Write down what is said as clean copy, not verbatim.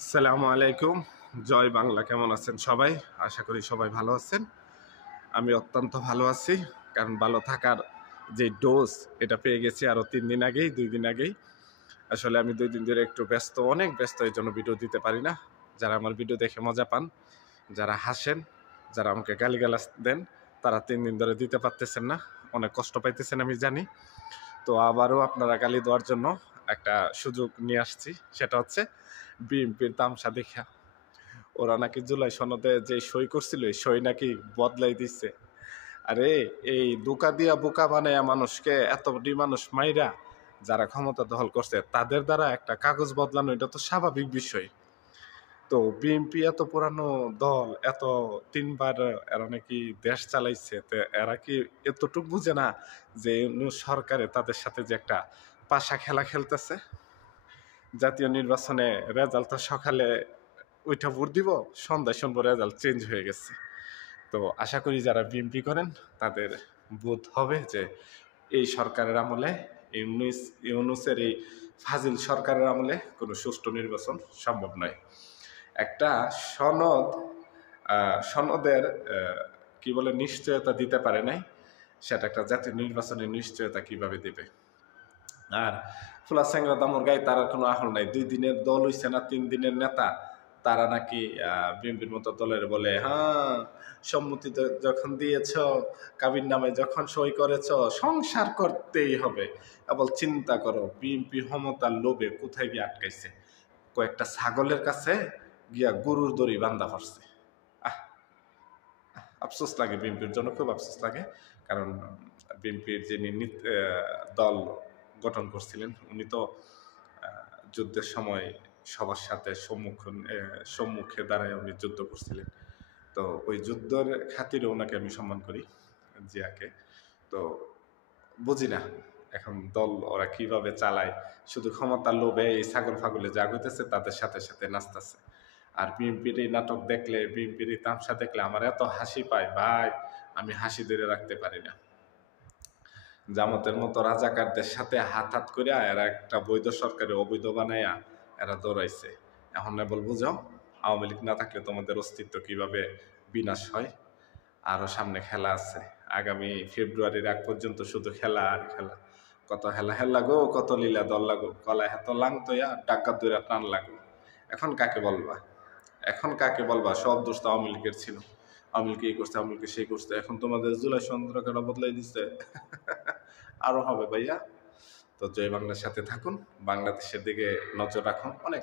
আসসালামু আলাইকুম। জয় বাংলা। কেমন আছেন সবাই? আশা করি সবাই ভালো আছেন। আমি অত্যন্ত ভালো আছি। কারণ ভালো থাকার যে ডোজ এটা পেয়ে গেছি আরও ৩ দিন আগেই, ২ দিন আগেই। আসলে আমি ২ দিন ধরে একটু ব্যস্ত, অনেক ব্যস্ত, এজন্য ভিডিও দিতে পারি না। যারা আমার ভিডিও দেখে মজা পান, যারা হাসেন, যারা আমাকে গালিগালাজ দেন, তারা ৩ দিন ধরে দিতে পারতেছেন না। অনেক কষ্ট পাইতেছেন আমি জানি। তো আবারও আপনারা গালি দেওয়ার জন্য একটা সুযোগ নিয়ে আসছি। সেটা হচ্ছে বিএনপির তামসা দেখা। ওরা নাকি জুলাই সনদে যে সই করছিল এই সই নাকি বদলাই দিচ্ছে। আরে এই দোকা দিয়া বোকা বানায়া মানুষকে এতটি মানুষ মাইরা যারা ক্ষমতা দখল করছে তাদের দ্বারা একটা কাগজ বদলানো এটা তো স্বাভাবিক বিষয়। তো বিএনপি এত পুরানো দল, এত ৩ বার এরা নাকি দেশ চালাইছে, তো এরা কি এতটুক বুঝে না যে সরকারে তাদের সাথে যে একটা পাশা খেলা খেলতেছে? জাতীয় নির্বাচনে রেজাল্ট তো সকালে ওইটা ভোট দিব, সন্ধ্যায় শুনবো রেজাল্ট চেঞ্জ হয়ে গেছে। তো আশা করি যারা বিএনপি করেন তাদের বোধ হবে যে এই সরকারের আমলে, ইউনূসের এই ফাজিল সরকারের আমলে কোনো সুষ্ঠু নির্বাচন সম্ভব নয়। একটা সনদের কি বলে নিশ্চয়তা দিতে পারে নাই, সেটা একটা জাতীয় নির্বাচনের নিশ্চয়তা কিভাবে দেবে? আর ফুলা স্যাংরা দামুর গায়ে তারা কোনো আহল নাই। ২ দিনের দল হইছে না ৩ দিনের নেতা, তারা নাকি বিএনপির মতো দলের বলে হ্যাঁ সম্মতি যখন দিয়েছ, কাবির নামে যখন সই করেছ, সংসার করতেই হবে। আবার চিন্তা করো বিএনপি ক্ষমতার লোভে কোথায় গিয়ে আটকাইছে? কয়েকটা ছাগলের কাছে গিয়া গরুর দড়ি বান্ধা পড়ছে। আহ আফসোস লাগে, বিএনপির জন্য খুব আফসোস লাগে। কারণ বিএনপির যিনি দল গঠন করছিলেন উনি তো যুদ্ধের সময় সবার সাথে সম্মুখে দাঁড়ায় উনি যুদ্ধ করছিলেন। তো ওই যুদ্ধের খাতিরে ওনাকে আমি সম্মান করি, জিয়াকে। তো বুঝি না এখন দল ওরা কিভাবে চালায়, শুধু ক্ষমতার লোভে এই ছাগল ফাগলে যা হইতেছে তাদের সাথে সাথে নাচতেছে। আর বিএনপির এই নাটক দেখলে, বিএনপির এই তামসা দেখলে আমার এত হাসি পায় ভাই, আমি হাসি ধরে রাখতে পারি না। জামাতের মতো রাজাকারদের সাথে হাত হাত করে এরা একটা বৈধ সরকারে অবৈধ বানাইয়া এরা দৌড়াইছে। এখন বল বুঝাও, আওয়ামী লীগ না থাকলে তোমাদের অস্তিত্ব কিভাবে বিনাশ হয়? আরও সামনে খেলা আছে। আগামী ফেব্রুয়ারির আগ পর্যন্ত শুধু খেলা আর খেলা। কত খেলা হেলা গো, কত লীলা দল লাগো, কলায় হাত লাংতয়া ডাক্কা দইরা টান লাগো। এখন কাকে বলবা? এখন কাকে বলবা? সব দোষ তো আওয়ামী লীগের ছিল। আওয়ামী লীগ এই করছে, আওয়ামী লীগ সেই করছে। এখন তোমাদের জুলাই সন্ত্রাসীরা বদলাই দিচ্ছে। আরো হবে ভাইয়া। তো জয় বাংলার সাথে থাকুন, বাংলাদেশের দিকে নজর রাখুন। অনেক